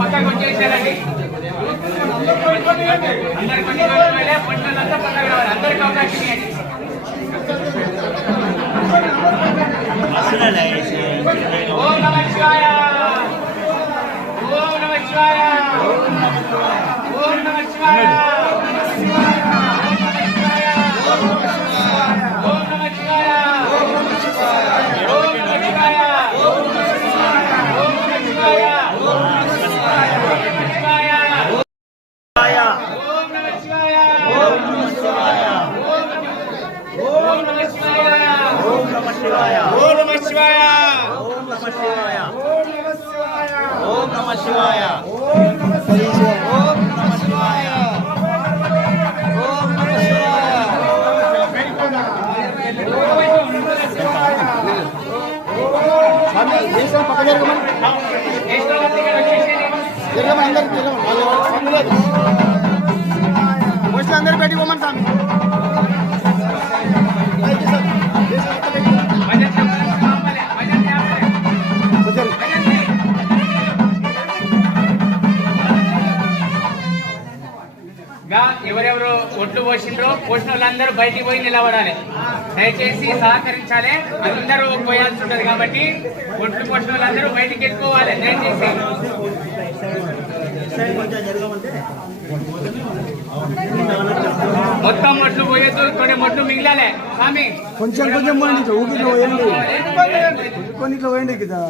పక్కకు వచ్చేసారండి. అందరికి పొట్టినంతా పక్కకు రావాలి. అందరికి అవకాశం ఇవ్వండి. ఓం నమ శివాయ, ఓం నమ శివాయ, ఓం నమ శివాయ, అందరు బయటికి పోమని స్వామి. ఎవరెవరు ఒట్లు పోసిండ్రో పోసిన వాళ్ళందరూ బయటికి పోయి నిలబడాలి. దయచేసి సహకరించాలి. అందరూ పోయాల్సి ఉంటది కాబట్టి ఒట్లు పోసిన వాళ్ళందరూ బయటికి వెళ్ళిపోవాలి. దయచేసి మొత్తం మొట్లు పోయొద్దు. కొన్ని మొట్లు మిగిలాలి స్వామి. కొంచెం కొంచెం పోయండి, ఊరికి పోయండి, కొన్నిట్లో పోయండి కదా.